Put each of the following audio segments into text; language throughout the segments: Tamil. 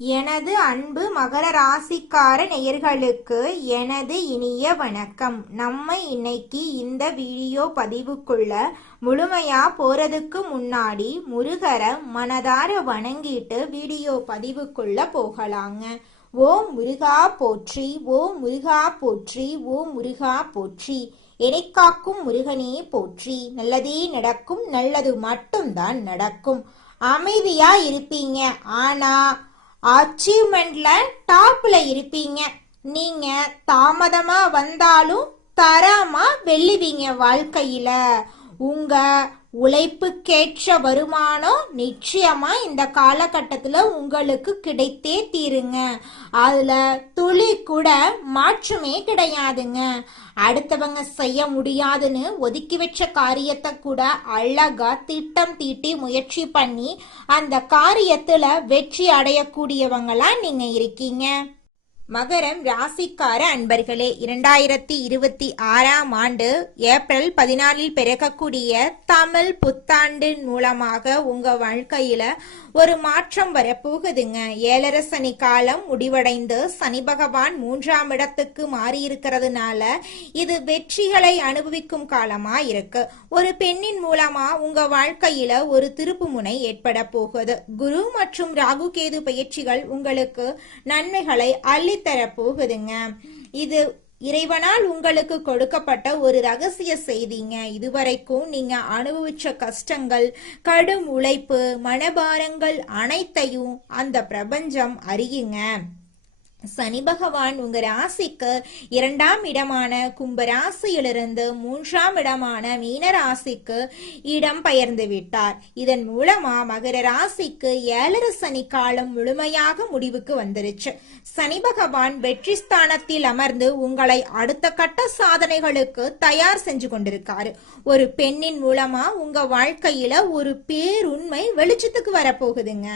எனது அன்பு மகர ராசிக்கார நேயர்களுக்கு எனது இனிய வணக்கம். நம்ம இன்னைக்கு இந்த வீடியோ பதிவுக்குள்ள முழுமையா போறதுக்கு முன்னாடி முருகரை மனதார வணங்கிட்டு வீடியோ பதிவுக்குள்ள போகலாங்க. ஓம் முருகா போற்றி, ஓம் முருகா போற்றி, ஓம் முருகா போற்றி. எனைக்காக்கும் முருகனே போற்றி. நல்லதே நடக்கும், நல்லது மட்டும்தான் நடக்கும். அமைதியா இருப்பீங்க, ஆனா அச்சீவ்மெண்ட்ல டாப்ல இருப்பீங்க. நீங்க தாமதமா வந்தாலும் தரமா வெல்லுவீங்க. வாழ்க்கையில உங்க உழைப்புக்கேற்ற வருமானம் நிச்சயமா இந்த காலகட்டத்துல உங்களுக்கு கிடைத்தே தீருங்க. அதுல துளி கூட மாற்றமே கிடையாதுங்க. அடுத்தவங்க செய்ய முடியாதுன்னு ஒதுக்கி வச்ச காரியத்தை கூட அழகா திட்டம் தீட்டி முயற்சி பண்ணி அந்த காரியத்துல வெற்றி அடையக்கூடியவங்களா நீங்க இருக்கீங்க. மகரம் ராசிக்கார அன்பர்களே, 2026ஆம் ஆண்டு ஏப்ரல் 14 பிறக்கக்கூடிய தமிழ் புத்தாண்டு மூலமாக உங்க வாழ்க்கையில ஒரு மாற்றம் வரப்போகுதுங்க. 7.5 சனி காலம் முடிவடைந்து சனி பகவான் 3ஆம் இடத்துக்கு மாறி இருக்கிறதுனால இது வெற்றிகளை அனுபவிக்கும் காலமா இருக்கு. ஒரு பெண்ணின் மூலமா உங்க வாழ்க்கையில ஒரு திருப்பு முனை ஏற்பட போகுது. குரு மற்றும் ராகு கேது பயிற்சிகள் உங்களுக்கு நன்மைகளை அள்ளித்தர போகுதுங்க. இது இறைவனால் உங்களுக்கு கொடுக்கப்பட்ட ஒரு ரகசிய செய்திங்க. இதுவரைக்கும் நீங்க அனுபவிச்ச கஷ்டங்கள், கடும் உழைப்பு, மனபாரங்கள் அனைத்தையும் அந்த பிரபஞ்சம் அறியுங்க. சனி பகவான் உங்க ராசிக்கு 2ஆம் இடமான கும்ப ராசியிலிருந்து 3ஆம் இடமான மீன ராசிக்கு இடம் பெயர்ந்து விட்டார். இதன் மூலமா மகர ராசிக்கு 7.5 சனி காலம் முழுமையாக முடிவுக்கு வந்துருச்சு. சனி பகவான் வெற்றி ஸ்தானத்தில் அமர்ந்து உங்களை அடுத்த கட்ட சாதனைகளுக்கு தயார் செஞ்சு கொண்டிருக்காரு. ஒரு பெண்ணின் மூலமா உங்க வாழ்க்கையில ஒரு பேருண்மை வெளிச்சத்துக்கு வரப்போகுதுங்க.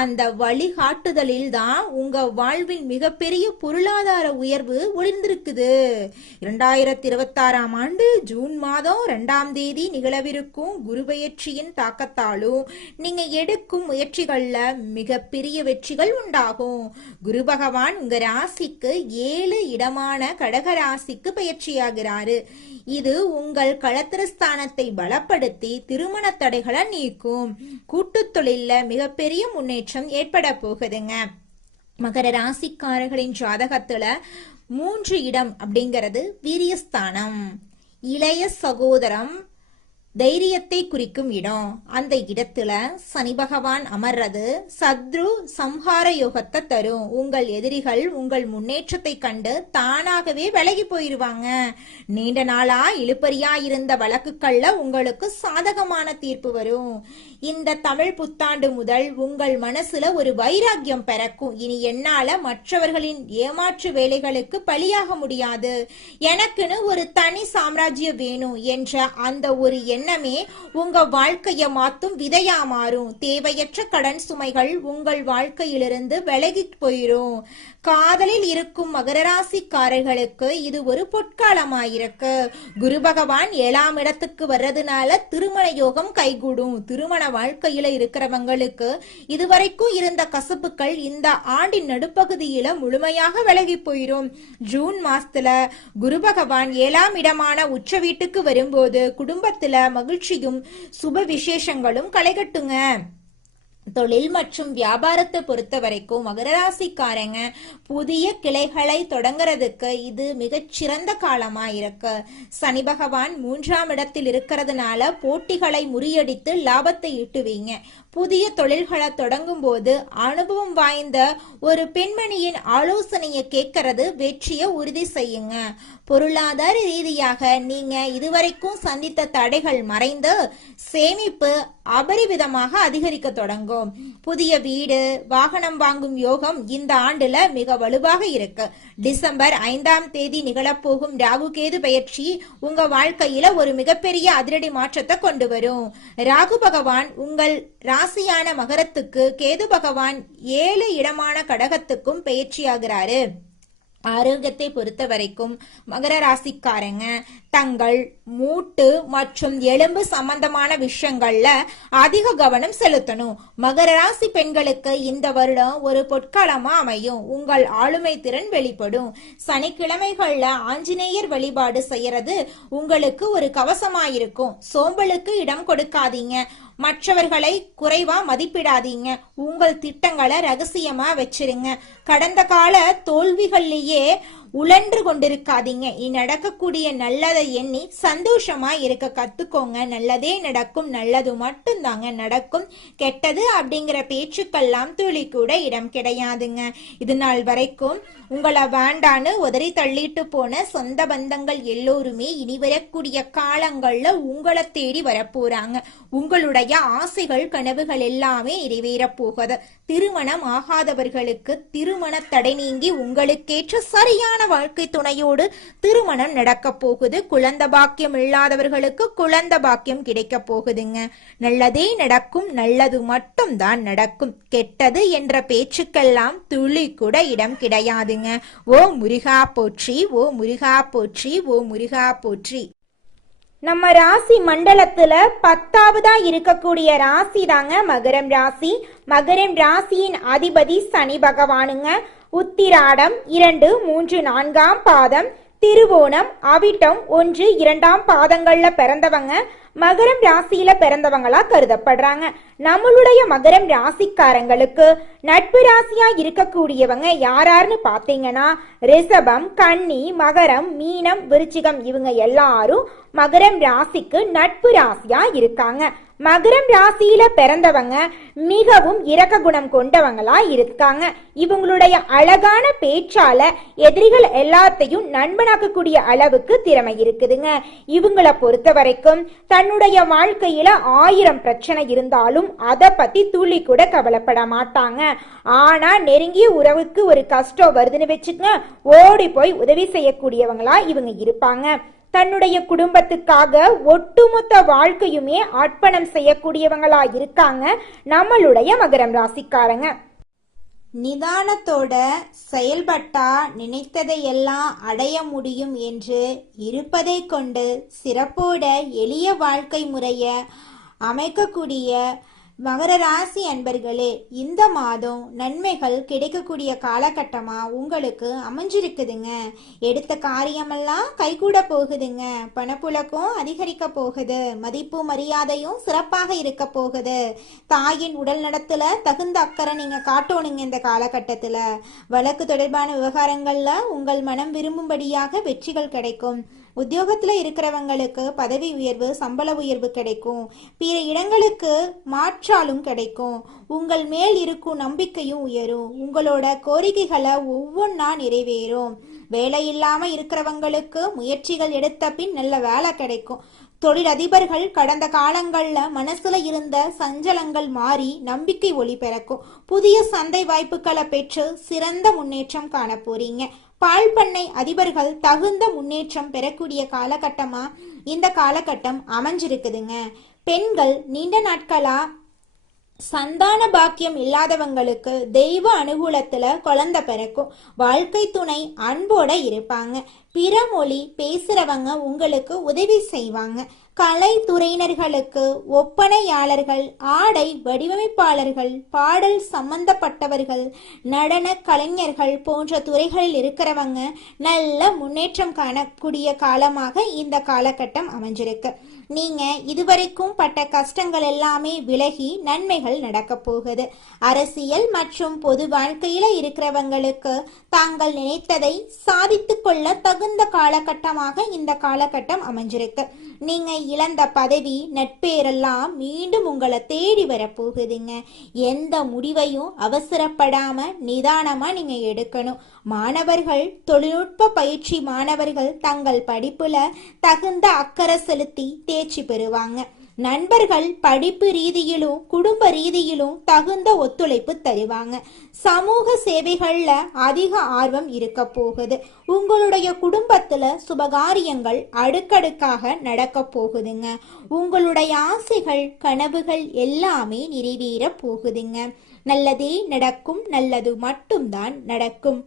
அந்த வழிகாட்டுதலில் தான் உங்க வாழ்வின் மிகப்பெரிய பொருளாதார உயர்வு ஒளிர்ந்திருக்குது. 2026ஆம் ஆண்டு ஜூன் மாதம் 2ஆம் தேதி நிகழவிருக்கும் குரு பெயர்ச்சியின் தாக்கத்தாலும் நீங்க எடுக்கும் முயற்சிகள்ல மிகப்பெரிய வெற்றிகள் உண்டாகும். குரு பகவான் உங்க ராசிக்கு 7 இடமான கடக ராசிக்கு பயிற்சியாகிறாரு. இது உங்கள் களத்திரஸ்தானத்தை பலப்படுத்தி திருமண தடைகளை நீக்கும். கூட்டு தொழில மிகப்பெரிய முன்னேற்றம் ஏற்பட போகுதுங்க. மகர ராசிக்காரர்களின் ஜாதகத்துல 3 இடம் அப்படிங்கிறது வீரியஸ்தானம். இளைய சகோதரம் தைரியத்தை குறிக்கும் இடம். அந்த இடத்துல சனி பகவான் அமர்றது சத்ரு சம்ஹார யோகத்தை தரும். உங்கள் எதிரிகள் உங்கள் முன்னேற்றத்தை கண்டு தானாகவே விலகி போயிருவாங்க. நீண்ட நாளா இழுபறியா இருந்த வழக்குகள்ல உங்களுக்கு சாதகமான தீர்ப்பு வரும். இந்த தமிழ் புத்தாண்டு முதல் உங்கள் மனசுல ஒரு வைராக்கியம் பிறக்கும். இனி என்னால மற்றவர்களின் ஏமாற்று வேலைகளுக்கு பலியாக முடியாது, எனக்குன்னு ஒரு தனி சாம்ராஜ்யம் வேணும் என்ற அந்த ஒரு எண்ணமே உங்க வாழ்க்கையை மாத்தும் விதையா மாறும். தேவையற்ற கடன் சுமைகள் உங்கள் வாழ்க்கையிலிருந்து விலகி போயிரும். காதலில் இருக்கும் மகர ராசிக்காரர்களுக்கு இது ஒரு பொற்காலமாயிருக்கு. குரு பகவான் 7ஆம் இடத்துக்கு வர்றதுனால திருமண யோகம் கைகூடும். திருமண வாழ்க்கையில இருக்கிறவங்களுக்கு இதுவரைக்கும் இருந்த கசப்புகள் இந்த ஆண்டின் நடுப்பகுதியில முழுமையாக விலகி போயிரும். ஜூன் மாசத்துல குரு பகவான் 7ஆம் இடமான உச்ச வீட்டுக்கு வரும்போது குடும்பத்துல மகிழ்ச்சியும் சுப விசேஷங்களும் களைகட்டுங்க. தொழில் மற்றும் வியாபாரத்தை பொறுத்த வரைக்கும் மகர ராசிக்காரங்க புதிய கிளைகளை தொடங்குறதுக்கு இது மிகச்சிறந்த காலமா இருக்கு. சனி பகவான் 3ஆம் இடத்தில் இருக்கிறதுனால போட்டிகளை முறியடித்து லாபத்தை ஈட்டுவீங்க. புதிய தொழில்களை தொடங்கும் போது அனுபவம் வாய்ந்த ஒரு பெண்மணியின் ஆலோசனையை கேட்கறது வெற்றியை உறுதி செய்யுங்க. பொருளாதார ரீதியாக நீங்க இதுவரைக்கும் சந்தித்த தடைகள் மறைந்து சேமிப்பு அபரிவிதமாக அதிகரிக்க தொடங்கும். புதிய வீடு வாகனம் வாங்கும் யோகம் இந்த ஆண்டுல மிக வலுவாக இருக்கு. டிசம்பர் 5ஆம் தேதி நிகழப்போகும் ராகு கேது பயிற்சி உங்க வாழ்க்கையில ஒரு மிகப்பெரிய அதிரடி மாற்றத்தை கொண்டு வரும். ராகு பகவான் உங்கள் ராசியான மகரத்துக்கு, கேது பகவான் 7 இடமான கடகத்துக்கும் பயிற்சியாகிறாரு. ஆரோக்கியத்தை பொறுத்த வரைக்கும் மகர ராசிக்காரங்க தங்கள் மூட்டு மற்றும் எலும்பு சம்பந்தமான விஷயங்கள்ல அதிக கவனம் செலுத்தணும். மகர ராசி பெண்களுக்கு இந்த வருடம் ஒரு பொற்காலமா அமையும். உங்கள் ஆளுமை திறன் வெளிப்படும். சனிக்கிழமைகள்ல ஆஞ்சநேயர் வழிபாடு செய்யறது உங்களுக்கு ஒரு கவசமாயிருக்கும். சோம்பலுக்கு இடம் கொடுக்காதீங்க. மற்றவர்களை குறைவா மதிப்பிடாதீங்க. உங்கள் திட்டங்களை ரகசியமா வச்சிருங்க. கடந்த கால தோல்விகள்லயே உழன்று கொண்டிருக்காதீங்க. நடக்கக்கூடிய நல்லதை எண்ணி சந்தோஷமா இருக்க கத்துக்கோங்க. நல்லதே நடக்கும். நல்லது மட்டும் தாங்க நடக்கும். கெட்டது அப்படிங்கிற பேச்சுக்கெல்லாம் துளி கூட இடம் கிடையாதுங்க. இது நாள் வரைக்கும் உங்களை வேண்டான்னு உதறி தள்ளிட்டு போன சொந்த பந்தங்கள் எல்லோருமே இனி வரக்கூடிய காலங்கள்ல உங்களை தேடி வரப்போறாங்க. உங்களுடைய ஆசைகள் கனவுகள் எல்லாமே நிறைவேற போகுது. திருமணம் ஆகாதவர்களுக்கு திருமண தடை நீங்கி உங்களுக்கேற்ற சரியான வாழ்க்கை துணையோடு திருமணம் நடக்க போகுது. குழந்தை பாக்கியம் இல்லாதவர்களுக்கு குழந்தை பாக்கியம் கிடைக்க போகுதுங்க. நல்லதே நடக்கும். நல்லது மட்டும் தான் நடக்கும். கெட்டது என்ற பேச்சுக்கெல்லாம் துளி கூட இடம் கிடையாதுங்க. ஓ முருகா போற்றி, ஓ முருகா போற்றி, ஓ முருகா போற்றி. நம்ம ராசி மண்டலத்துல 10ஆவதா இருக்கக்கூடிய ராசி தாங்க மகரம் ராசி. மகரம் ராசியின் அதிபதி சனி பகவானுங்க. உத்திராடம் 2, 3, 4ஆம் பாதம், திருவோணம், அவிட்டம் 1, 2ஆம் பாதங்கள்ல பிறந்தவங்க மகரம் ராசியில பிறந்தவங்களா கருதப்படுறாங்க. நம்மளுடைய மகரம் ராசிக்காரங்களுக்கு நட்பு ராசியா இருக்கக்கூடியவங்க யாராருன்னு பாத்தீங்கன்னா ரிஷபம், கன்னி, மகரம், மீனம், விருச்சிகம் இவங்க எல்லாரும் மகரம் ராசிக்கு நட்பு ராசியா இருக்காங்க. மகரம் ராசியில பிறந்தவங்க மிகவும் இரக்க குணம் கொண்டவங்களா இருக்காங்க. இவங்களுடைய அழகான பேச்சால எதிரிகள் எல்லாத்தையும் நண்பனாக்கக்கூடிய அளவுக்கு திறமை இருக்குதுங்க. இவங்களை பொறுத்த வரைக்கும் தன்னுடைய வாழ்க்கையில 1000 பிரச்சனை இருந்தாலும் அதை பத்தி துளி கூட கவலைப்பட மாட்டாங்க. ஆனா நெருங்கிய உறவுக்கு ஒரு கஷ்டம் வருதுன்னு வச்சுக்கங்க, ஓடி போய் உதவி செய்யக்கூடியவங்களா இவங்க இருப்பாங்க. தன்னுடைய குடும்பத்துக்காக ஒட்டுமொத்த வாழ்க்கையுமே அர்ப்பணம் செய்யக்கூடியவங்களா இருக்காங்க நம்மளுடைய மகரம் ராசிக்காரங்க. நிதானத்தோட செயல்பட்டா நினைத்ததையெல்லாம் அடைய முடியும் என்று இருப்பதை கொண்டு சிறப்போட எளிய வாழ்க்கை முறைய அமைக்கக்கூடிய மகர ராசி அன்பர்களே, இந்த மாதம் நன்மைகள் கிடைக்கக்கூடிய காலகட்டமா உங்களுக்கு அமைஞ்சிருக்குதுங்க. எடுத்த காரியமெல்லாம் கைகூட போகுதுங்க. பணப்புழக்கம் அதிகரிக்க போகுது. மதிப்பு மரியாதையும் சிறப்பாக இருக்க போகுது. தாயின் உடல் நலத்துல தகுந்த அக்கறை நீங்க காட்டணுங்க. இந்த காலகட்டத்துல வழக்கு தொடர்பான விவகாரங்கள்ல உங்கள் மனம் விரும்பும்படியாக வெற்றிகள் கிடைக்கும். உத்தியோகத்துல இருக்கிறவங்களுக்கு பதவி உயர்வு, சம்பள உயர்வு கிடைக்கும். பிற இடங்களுக்கு மாற்றாலும் கிடைக்கும். உங்கள் மேல் இருக்கும் நம்பிக்கையும் உயரும். உங்களோட கோரிக்கைகளை ஒவ்வொன்றா நிறைவேறும். வேலை இல்லாம இருக்கிறவங்களுக்கு முயற்சிகள் எடுத்த பின் நல்ல வேலை கிடைக்கும். தொழிலதிபர்கள் கடந்த காலங்கள்ல மனசுல இருந்த சஞ்சலங்கள் மாறி நம்பிக்கை ஒளி பிறக்கும். புதிய சந்தை வாய்ப்புகளை பெற்று சிறந்த முன்னேற்றம் காண போறீங்க. பால் பண்ணை அதிபர்கள் தகுந்த முன்னேற்றம் பெறக்கூடிய காலகட்டமா இந்த காலகட்டம் அமைஞ்சிருக்குதுங்க. பெண்கள் நீண்ட நாட்களா சந்தான பாக்கியம் இல்லாதவங்களுக்கு தெய்வ அனுகூலத்துல குழந்தை பிறக்கும். வாழ்க்கை துணை அன்போட இருப்பாங்க. பிற மொழி பேசுறவங்க உங்களுக்கு உதவி செய்வாங்க. கலைத்துறையினர்களுக்கு ஒப்பனையாளர்கள், ஆடை வடிவமைப்பாளர்கள், பாடல் சம்பந்தப்பட்டவர்கள், நடன கலைஞர்கள் போன்ற துறைகளில் இருக்கிறவங்க நல்ல முன்னேற்றம் காணக்கூடிய காலமாக இந்த காலகட்டம் அமைஞ்சிருக்கு. நீங்க இதுவரைக்கும் பட்ட கஷ்டங்கள் எல்லாமே விலகி நன்மைகள் நடக்க போகுது. அரசியல் மற்றும் பொது வாழ்க்கையில இருக்கிறவங்களுக்கு தாங்கள் நினைத்ததை சாதித்து கொள்ள தகுந்த காலகட்டமாக இந்த காலகட்டம் அமைஞ்சிருக்கு. நீங்க இழந்த பதவி, நட்பேரெல்லாம் மீண்டும் உங்களை தேடி வரப்போகுதுங்க. எந்த முடிவையும் அவசரப்படாம நிதானமா நீங்க எடுக்கணும். மாணவர்கள், தொழில்நுட்ப பயிற்சி மாணவர்கள் தங்கள் படிப்புல தகுந்த அக்கறை செலுத்தி தேர்ச்சி பெறுவாங்க. நண்பர்கள் படிப்பு ரீதியிலும் குடும்ப ரீதியிலும் தகுந்த ஒத்துழைப்பு தருவாங்க. சமூக சேவைகள்ல அதிக ஆர்வம் இருக்க போகுது. உங்களுடைய குடும்பத்துல சுபகாரியங்கள் அடுக்கடுக்காக நடக்க போகுதுங்க. உங்களுடைய ஆசைகள், கனவுகள் எல்லாமே நிறைவேற போகுதுங்க. நல்லதே நடக்கும். நல்லது மட்டும்தான் நடக்கும்.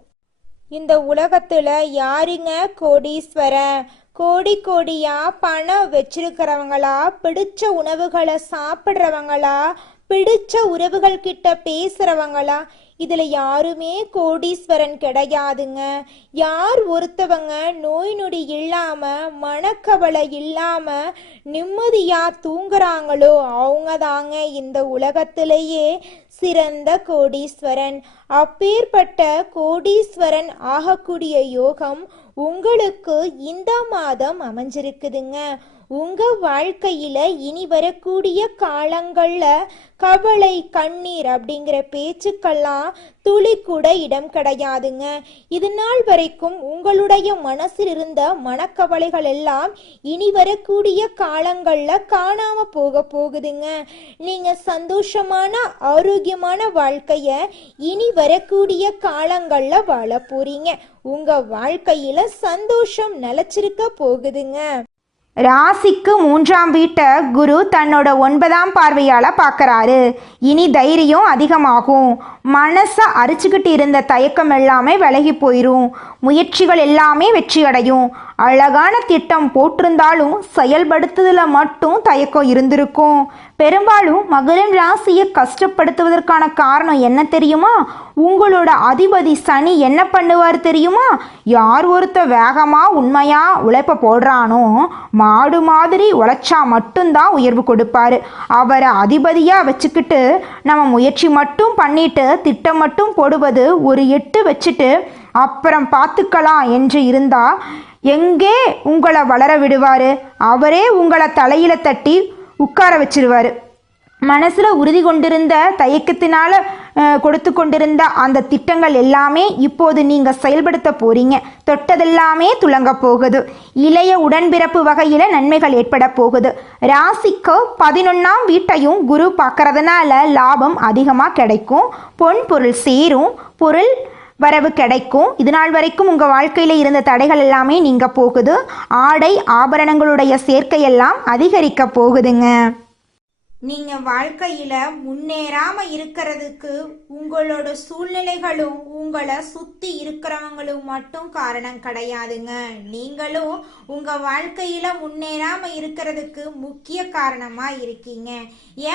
இந்த உலகத்துல யாருங்க கோடீஸ்வரன்? கோடி கோடியா பணம் வச்சிருக்கிறவங்களா, பிடிச்ச உணவுகளை சாப்பிட்றவங்களா, பிடிச்ச உறவுகள் கிட்ட பேசுறவங்களா? இதுல யாருமே கோடீஸ்வரன் கிடையாதுங்க. யார் ஒருத்தவங்க நோய் நொடி இல்லாம, மனக்கவலை இல்லாம நிம்மதியா தூங்குறாங்களோ அவங்க தாங்க இந்த உலகத்திலேயே சிறந்த கோடீஸ்வரன். அப்பேற்பட்ட கோடீஸ்வரன் ஆகக்கூடிய யோகம் உங்களுக்கு இந்த மாதம் அமைஞ்சிருக்குதுங்க. உங்க வாழ்க்கையில இனி வரக்கூடிய காலங்கள்ல கவலை, கண்ணீர் அப்படிங்கிற பேச்சுக்கெல்லாம் துளி கூட இடம் கிடையாதுங்க. இது நாள் வரைக்கும் உங்களுடைய மனசில் இருந்த மனக்கவலைகள் எல்லாம் இனி வரக்கூடிய காலங்கள்ல காணாம போகுதுங்க. நீங்க சந்தோஷமான ஆரோக்கியமான வாழ்க்கைய இனி வரக்கூடிய காலங்கள்ல வாழ போறீங்க. உங்க வாழ்க்கையில சந்தோஷம் நிலைச்சிருக்க போகுதுங்க. ராசிக்கு 3ஆம் வீட்டை குரு தன்னோட 9ஆம் பார்வையால் பார்க்குறாரு. இனி தைரியம் அதிகமாகும். மனசை அரிச்சுக்கிட்டு இருந்த தயக்கம் எல்லாமே விலகி போயிடும். முயற்சிகள் எல்லாமே வெற்றி அடையும். அழகான திட்டம் போட்டிருந்தாலும் செயல்படுத்துதல மட்டும் தயக்கம் இருந்திருக்கும். பெரும்பாலும் மகரம் ராசியை கஷ்டப்படுத்துவதற்கான காரணம் என்ன தெரியுமா? உங்களோட அதிபதி சனி என்ன பண்ணுவார் தெரியுமா? யார் ஒருத்த வேகமாக உண்மையாக உழைப்ப போடுறானோ, மாடு மாதிரி உழைச்சா மட்டும்தான் உயர்வு கொடுப்பாரு. அவரை அதிபதியாக வச்சுக்கிட்டு நம்ம முயற்சி மட்டும் பண்ணிட்டு திட்டம் மட்டும் போடுவது, ஒரு 8 வச்சுட்டு அப்புறம் பார்த்துக்கலாம் என்று இருந்தா எங்கே உங்களை வளர விடுவார்? அவரே உங்களை தலையில தட்டி உட்கார வச்சிருவார். மனசில் உறுதி கொண்டிருந்த தயக்கத்தினால கொடுத்து கொண்டிருந்த அந்த திட்டங்கள் எல்லாமே இப்போது நீங்கள் செயல்படுத்த போறீங்க. தொட்டதெல்லாமே துலங்க போகுது. இளைய உடன்பிறப்பு வகையில் நன்மைகள் ஏற்பட போகுது. ராசிக்கு 11ஆம் வீட்டையும் குரு பார்க்கறதுனால லாபம் அதிகமாக கிடைக்கும். பொன் பொருள் சேரும். பொருள் வரவு கிடைக்கும். இது நாள் வரைக்கும் உங்கள் வாழ்க்கையில் இருந்த தடைகள் எல்லாமே நீங்க போகுது. ஆடை ஆபரணங்களுடைய சேர்க்கையெல்லாம் அதிகரிக்க போகுதுங்க. நீங்க வாழ்க்கையில முன்னேறாம இருக்கிறதுக்கு உங்களோட சூழ்நிலைகளும் உங்களை சுத்தி இருக்கிறவங்களும் மட்டும் காரணம் கிடையாதுங்க. நீங்களும் உங்க வாழ்க்கையில முன்னேறாம இருக்கிறதுக்கு முக்கிய காரணமா இருக்கீங்க.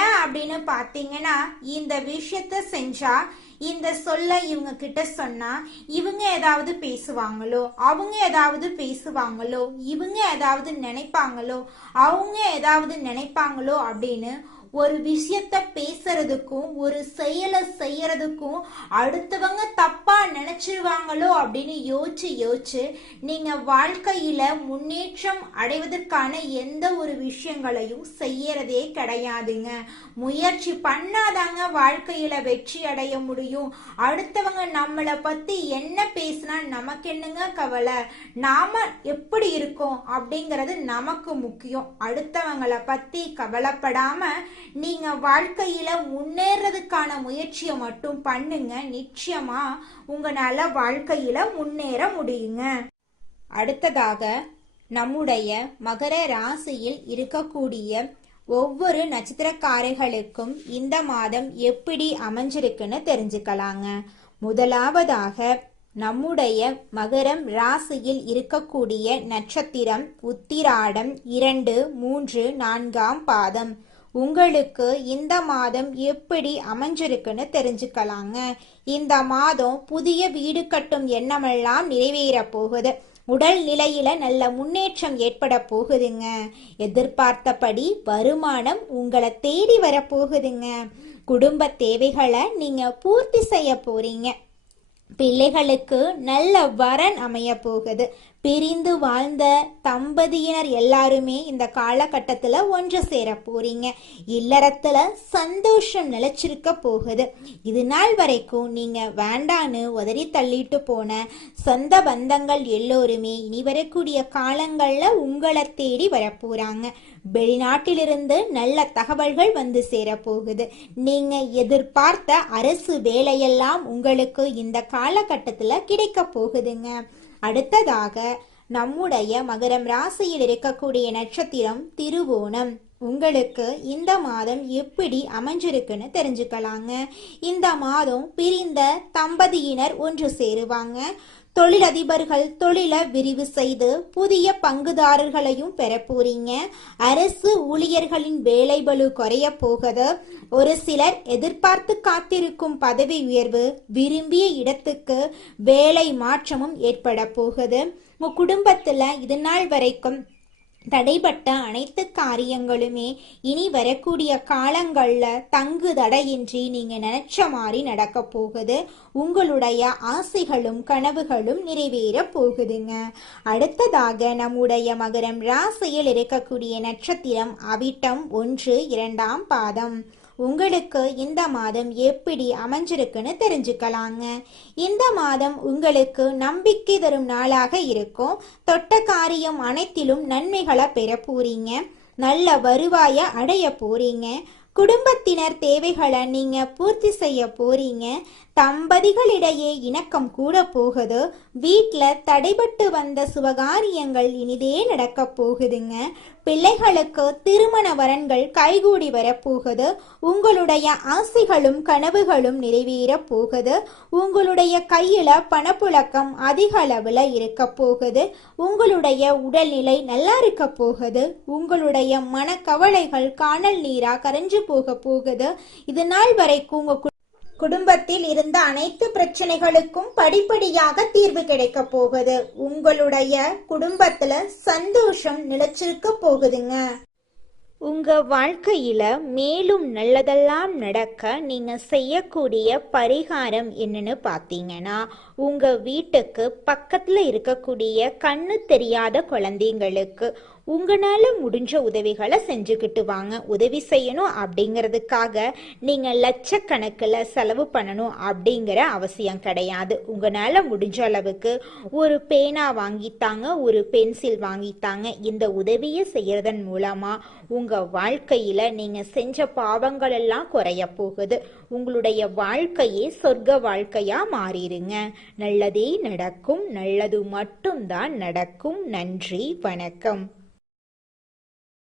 ஏன் அப்படின்னு பாத்தீங்கன்னா, இந்த விஷயத்த செஞ்சா, இந்த சொல்ல இவங்க கிட்ட சொன்னா இவங்க ஏதாவது பேசுவாங்களோ, அவங்க ஏதாவது பேசுவாங்களோ, இவங்க ஏதாவது நினைப்பாங்களோ, அவங்க ஏதாவது நினைப்பாங்களோ அப்படின்னு ஒரு விஷயத்த பேசுறதுக்கும் ஒரு செயலை செய்யறதுக்கும் அடுத்தவங்க தப்பா நினைச்சிருவாங்களோ அப்படின்னு யோசிச்சு நீங்க வாழ்க்கையில முன்னேற்றம் அடைவதற்கான எந்த ஒரு விஷயங்களையும் செய்யறதே கிடையாதுங்க. முயற்சி பண்ணாதாங்க வாழ்க்கையில வெற்றி அடைய முடியும். அடுத்தவங்க நம்மளை பத்தி என்ன பேசினா நமக்கு என்னங்க கவலை? நாம எப்படி இருக்கோம் அப்படிங்கிறது நமக்கு முக்கியம். அடுத்தவங்களை பத்தி கவலைப்படாம நீங்க வாழ்க்கையில முன்னேறதுக்கான முயற்சியை மட்டும் பண்ணுங்க. நிச்சயமா உங்களால வாழ்க்கையில முன்னேற முடியுங்க. அடுத்ததாக நம்முடைய மகர ராசியில் இருக்கக்கூடிய ஒவ்வொரு நட்சத்திரக்காரர்களுக்கும் இந்த மாதம் எப்படி அமைஞ்சிருக்குன்னு தெரிஞ்சுக்கலாங்க. முதலாவதாக நம்முடைய மகரம் ராசியில் இருக்கக்கூடிய நட்சத்திரம் உத்திராடம் 2, 3, 4ஆம் பாதம். உங்களுக்கு இந்த மாதம் எப்படி அமைஞ்சிருக்குன்னு தெரிஞ்சுக்கலாங்க. இந்த மாதம் புதிய வீடு கட்டும் எண்ணமெல்லாம் நிறைவேற போகுது. உடல் நிலையில நல்ல முன்னேற்றம் ஏற்பட போகுதுங்க. எதிர்பார்த்தபடி வருமானம் உங்களை தேடி வரப்போகுதுங்க. குடும்ப தேவைகளை நீங்க பூர்த்தி செய்ய போறீங்க. பிள்ளைகளுக்கு நல்ல வரன் அமைய போகுது. பிரிந்து வாழ்ந்த தம்பதியினர் எல்லாருமே இந்த காலகட்டத்தில் ஒன்று சேர போறீங்க. இல்லறத்துல சந்தோஷம் நிலைச்சிருக்க போகுது. இது நாள் வரைக்கும் நீங்க வேண்டான்னு உதறி தள்ளிட்டு போன சொந்த பந்தங்கள் எல்லோருமே இனி வரக்கூடிய காலங்கள்ல உங்களை தேடி வரப்போறாங்க. வெளிநாட்டிலிருந்து நல்ல தகவல்கள் வந்து சேர போகுது. நீங்க எதிர்பார்த்த அரசு வேலையெல்லாம் உங்களுக்கு இந்த காலகட்டத்துல கிடைக்க போகுதுங்க. அடுத்ததாக நம்முடைய மகரம் ராசியில் இருக்கக்கூடிய நட்சத்திரம் திருவோணம். உங்களுக்கு இந்த மாதம் எப்படி அமைஞ்சிருக்குன்னு தெரிஞ்சுக்கலாங்க. இந்த மாதம் பிரிந்த தம்பதியினர் ஒன்று சேருவாங்க. தொழிலதிபர்கள் தொழிலை விரிவு செய்து புதிய பங்குதாரர்களையும் பெற போறீங்க. அரசு ஊழியர்களின் வேலைபளு குறைய போகுது. ஒரு சிலர் எதிர்பார்த்து காத்திருக்கும் பதவி உயர்வு, விரும்பிய இடத்துக்கு வேலை மாற்றமும் ஏற்பட போகுது. உங்க குடும்பத்துல இது நாள் வரைக்கும் தடைப்பட்ட அனைத்து காரியங்களுமே இனி வரக்கூடிய காலங்கள்ல தங்கு தடையின்றி நீங்க நினைச்ச மாதிரி நடக்க போகுது. உங்களுடைய ஆசைகளும் கனவுகளும் நிறைவேற போகுதுங்க. அடுத்ததாக நம்முடைய மகரம் ராசியில் இருக்கக்கூடிய நட்சத்திரம் அவிட்டம் 1, 2ஆம் பாதம். உங்களுக்கு இந்த மாதம் எப்படி அமைஞ்சிருக்குன்னு தெரிஞ்சுக்கலாங்க. இந்த மாதம் உங்களுக்கு நம்பிக்கை தரும் நாளாக இருக்கும். தொட்ட காரியம் அனைத்திலும் நன்மைகளை பெற போறீங்க. நல்ல வருவாயை அடைய போறீங்க. குடும்பத்தினர் தேவைகளை நீங்க பூர்த்தி செய்ய போறீங்க. தம்பதிகளிடையே இணக்கம் கூட போகுது. வீட்டில் தடைபட்டு வந்த சுபகாரியங்கள் இனிதே நடக்க போகுதுங்க. பிள்ளைகளுக்கு திருமண வரன்கள் கைகூடி வரப்போகுது. உங்களுடைய ஆசைகளும் கனவுகளும் நிறைவேற போகுது. உங்களுடைய கையில பணப்புழக்கம் அதிக அளவுல இருக்க போகுது. உங்களுடைய உடல்நிலை நல்லா இருக்க போகுது. உங்களுடைய மனக்கவலைகள் காணல் நீரா கரைஞ்சு போக போகுது. இது நாள் வரைக்கும் உங்க குடும்பத்தில் இருந்த அனைத்து பிரச்சனைகளுக்கும் படிப்படியாக தீர்வு கிடைக்க போகுது. உங்களுடைய குடும்பத்துல சந்தோஷம் நிலைச்சிருக்க போகுதுங்க. உங்க வாழ்க்கையில மேலும் நல்லதெல்லாம் நடக்க நீங்க செய்யக்கூடிய பரிகாரம் என்னன்னு பார்த்தீங்கன்னா, உங்க வீட்டுக்கு பக்கத்துல இருக்கக்கூடிய கண்ணு தெரியாத குழந்தைங்களுக்கு உங்களால முடிஞ்ச உதவிகளை செஞ்சுக்கிட்டு வாங்க. உதவி செய்யணும் அப்படிங்கிறதுக்காக நீங்க லட்சக்கணக்கில் செலவு பண்ணணும் அப்படிங்கிற அவசியம் கிடையாது. உங்களால முடிஞ்ச அளவுக்கு ஒரு பேனா வாங்கித்தாங்க, ஒரு பென்சில் வாங்கித்தாங்க. இந்த உதவியை செய்யறதன் மூலமா உங்க வாழ்க்கையில நீங்க செஞ்ச பாவங்கள் எல்லாம் குறைய போகுது. உங்களுடைய வாழ்க்கையே சொர்க்க வாழ்க்கையா மாறிடுங்க. நல்லதே நடக்கும். நல்லது மட்டும்தான் நடக்கும். நன்றி, வணக்கம்.